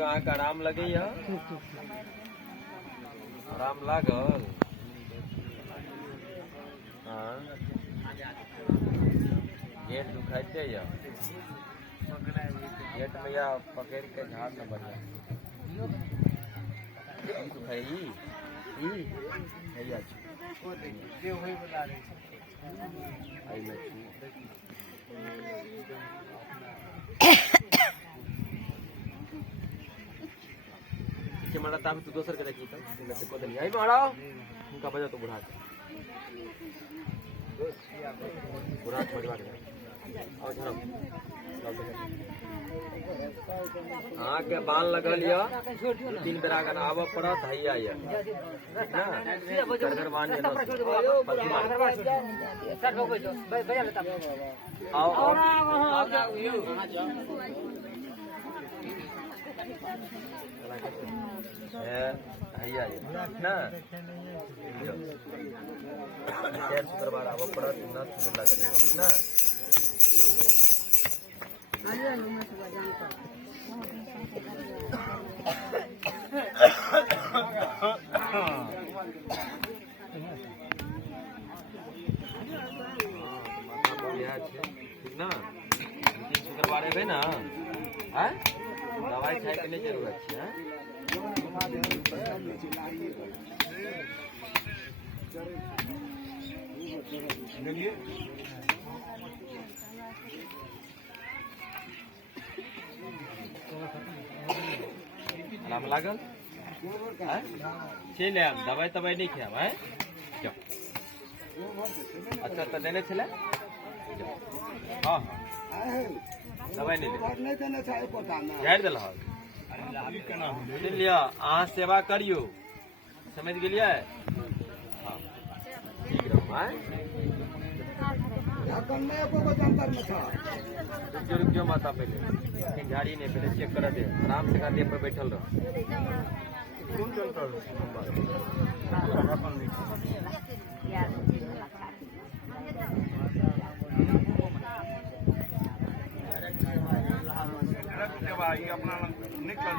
देखियो अहाँ के आराम लगे आराम लागल। हाँ गेट दुखाइते गेट में या पकड़ के झाड़ न बढ़िया दुखाई मारा ताम तू दोसर के देखी तो से को देली आई मारा उनका बजा तो बुढ़ा मजवा के और झरम हाँ के बाल लगल या 3 बेरा अगर आव पड़त हैया या ना घर बांध देना आओ हैया ना देर शुक्रवार आव पड़त ना सुन लागल ना ठीक ना शुक्रवार है ना दवाई खाए के नहीं जरूरत है आराम लागल दवाई तवाई नहीं खाब है अच्छा तो देने छे हाँ हाँ दवाई नहीं झाड़ दिल सुन लिया अहाँ सेवा करियो समझ गलिए हाँ ठीक रहो रुक जो माता पहले झाड़ी नहीं पहले चेक कर दे आराम से गाड़ी पर बैठल रहो अपना निकल